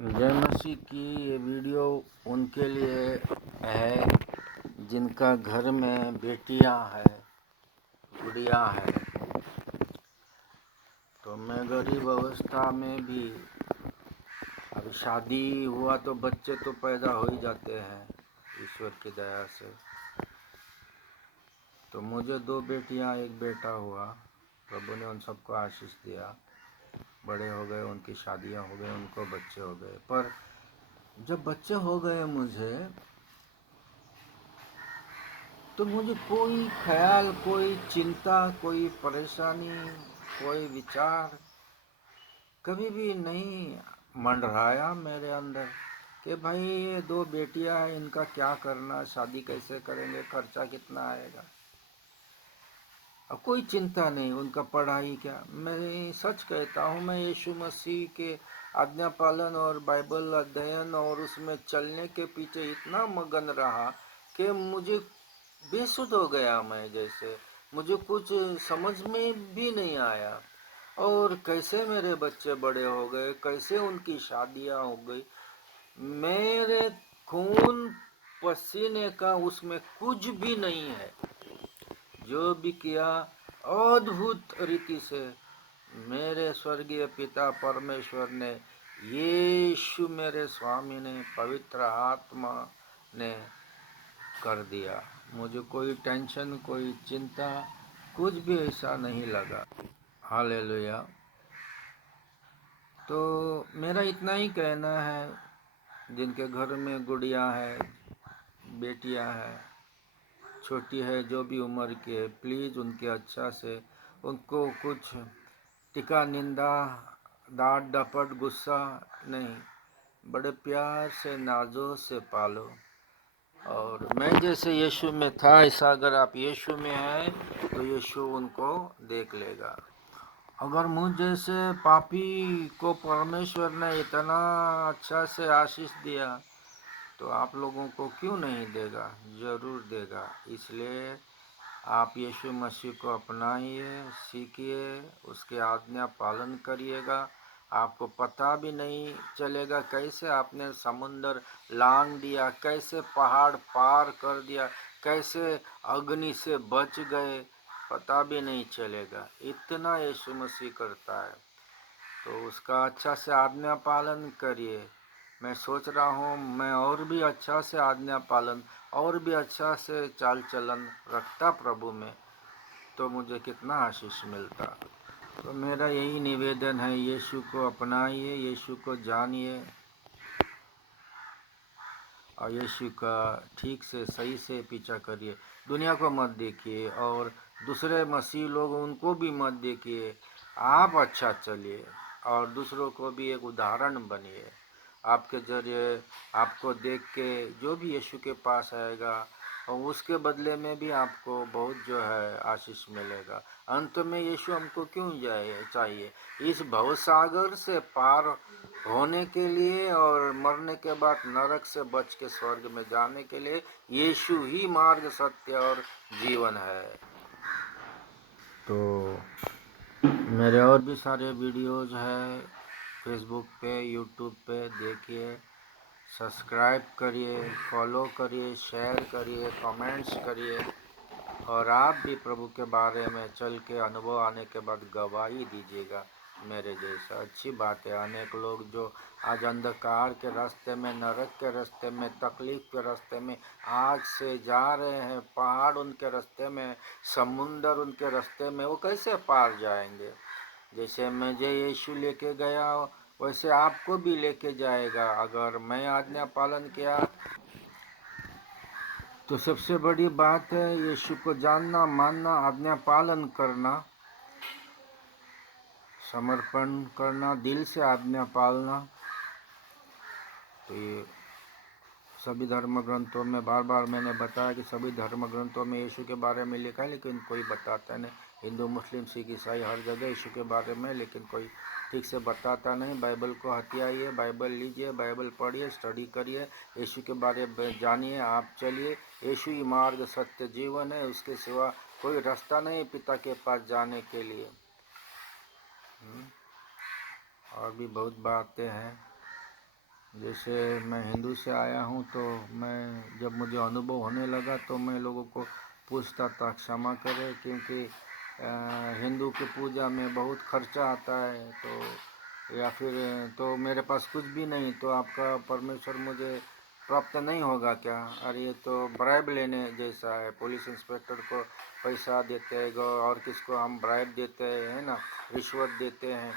जय मसीह की ये वीडियो उनके लिए है जिनका घर में बेटियां है, गुड़िया है। तो मैं गरीब अवस्था में भी, अब शादी हुआ तो बच्चे तो पैदा हो ही जाते हैं ईश्वर की दया से। तो मुझे 2 बेटियां, 1 बेटा हुआ। प्रभु ने उन सबको आशीष दिया, बड़े हो गए, उनकी शादियां हो गई, उनको बच्चे हो गए। पर जब बच्चे हो गए मुझे, तो मुझे कोई ख्याल, कोई चिंता, कोई परेशानी, कोई विचार कभी भी नहीं मंडराया मेरे अंदर कि भाई ये 2 बेटियां हैं, इनका क्या करना, शादी कैसे करेंगे, खर्चा कितना आएगा। अब कोई चिंता नहीं, उनका पढ़ाई क्या। मैं सच कहता हूँ, मैं यीशु मसीह के आज्ञा पालन और बाइबल अध्ययन और उसमें चलने के पीछे इतना मगन रहा कि मुझे बेसुध हो गया। मैं जैसे मुझे कुछ समझ में भी नहीं आया। और कैसे मेरे बच्चे बड़े हो गए, कैसे उनकी शादियां हो गई। मेरे खून पसीने का उसमें कुछ भी नहीं है। जो भी किया अद्भुत रीति से मेरे स्वर्गीय पिता परमेश्वर ने, यीशु मेरे स्वामी ने, पवित्र आत्मा ने कर दिया। मुझे कोई टेंशन, कोई चिंता, कुछ भी ऐसा नहीं लगा। हालेलुया। तो मेरा इतना ही कहना है, जिनके घर में गुड़िया है, बेटियां है, छोटी है, जो भी उम्र की है, प्लीज़ उनके अच्छा से, उनको कुछ टिका निंदा, डांट डपट, गुस्सा नहीं, बड़े प्यार से, नाजों से पालो। और मैं जैसे यीशु में था, ऐसा अगर आप यीशु में हैं तो यीशु उनको देख लेगा। अगर मुझ जैसे पापी को परमेश्वर ने इतना अच्छा से आशीष दिया, तो आप लोगों को क्यों नहीं देगा, ज़रूर देगा। इसलिए आप यीशु मसीह को अपनाइए, सीखिए, उसके आज्ञा पालन करिएगा। आपको पता भी नहीं चलेगा कैसे आपने समुंदर लांघ दिया, कैसे पहाड़ पार कर दिया, कैसे अग्नि से बच गए, पता भी नहीं चलेगा। इतना यीशु मसीह करता है। तो उसका अच्छा से आज्ञा पालन करिए। मैं सोच रहा हूँ मैं और भी अच्छा से आज्ञा पालन, और भी अच्छा से चाल चलन रखता प्रभु में, तो मुझे कितना आशीष मिलता। तो मेरा यही निवेदन है, यीशु को अपनाइए, यीशु को जानिए, और यीशु का ठीक से, सही से पीछा करिए। दुनिया को मत देखिए, और दूसरे मसीह लोग उनको भी मत देखिए। आप अच्छा चलिए और दूसरों को भी एक उदाहरण बनिए। आपके जरिए, आपको देख के जो भी यीशु के पास आएगा, और उसके बदले में भी आपको बहुत जो है आशीष मिलेगा। अंत में यीशु हमको क्यों चाहिए? इस भवसागर से पार होने के लिए और मरने के बाद नरक से बच के स्वर्ग में जाने के लिए यीशु ही मार्ग, सत्य और जीवन है। तो मेरे और भी सारे वीडियोज हैं फेसबुक पे, यूट्यूब पे, देखिए, सब्सक्राइब करिए, फॉलो करिए, शेयर करिए, कमेंट्स करिए। और आप भी प्रभु के बारे में चल के अनुभव आने के बाद गवाही दीजिएगा मेरे जैसा। अच्छी बात है। अनेक लोग जो आज अंधकार के रास्ते में, नरक के रास्ते में, तकलीफ के रास्ते में आज से जा रहे हैं, पहाड़ उनके रास्ते में, समुंदर उनके रास्ते में, वो कैसे पार जाएंगे? जैसे मुझे यीशु लेके गया, वैसे आपको भी लेके जाएगा अगर मैं आज्ञा पालन किया। तो सबसे बड़ी बात है यीशु को जानना, मानना, आज्ञा पालन करना, समर्पण करना, दिल से आज्ञा पालना। तो ये सभी धर्म ग्रंथों में, बार बार मैंने बताया कि सभी धर्म ग्रंथों में यीशु के बारे में लिखा है, लेकिन कोई बताता नहीं। हिंदू, मुस्लिम, सिख, ईसाई हर जगह यीशु के बारे में, लेकिन कोई ठीक से बताता नहीं। बाइबल को हथियाइए, बाइबल लीजिए, बाइबल पढ़िए, स्टडी करिए, यीशु के बारे में जानिए, आप चलिए। यीशु ही मार्ग, सत्य, जीवन है, उसके सिवा कोई रास्ता नहीं पिता के पास जाने के लिए। और भी बहुत बातें हैं। जैसे मैं हिंदू से आया हूँ, तो मैं जब मुझे अनुभव होने लगा तो मैं लोगों को पूछता था क्षमा करें, क्योंकि हिंदू की पूजा में बहुत खर्चा आता है, तो या फिर तो मेरे पास कुछ भी नहीं, तो आपका परमेश्वर मुझे प्राप्त नहीं होगा क्या? अरे ये तो ब्राइब लेने जैसा है। पुलिस इंस्पेक्टर को पैसा देते हैं और किसको हम ब्राइब देते हैं, है ना, रिश्वत देते हैं।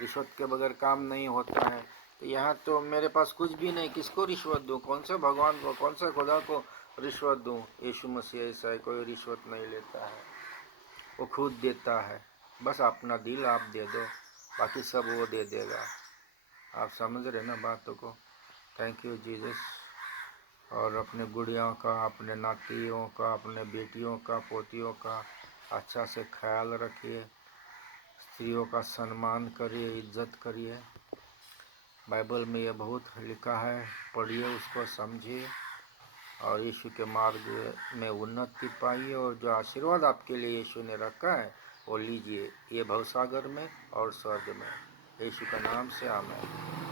रिश्वत के बगैर काम नहीं होता है। तो यहाँ तो मेरे पास कुछ भी नहीं, किसको रिश्वत दूँ? कौन से भगवान को, कौन से खुदा को रिश्वत दूँ? यीशु मसीह ऐसा है, कोई रिश्वत नहीं लेता है, वो खुद देता है। बस अपना दिल आप दे दो, बाकी सब वो दे देगा। आप समझ रहे ना बातों को? Thank you Jesus. और अपने गुड़ियों का, अपने नातियों का, अपने बेटियों का, पोतियों का अच्छा से ख्याल रखिए। स्त्रियों का सम्मान करिए, इज्जत करिए। बाइबल में ये बहुत लिखा है, पढ़िए, उसको समझिए और यीशु के मार्ग में उन्नति पाइए। और जो आशीर्वाद आपके लिए यीशु ने रखा है वो लीजिए, ये भवसागर में और स्वर्ग में। यीशु का नाम से आमीन।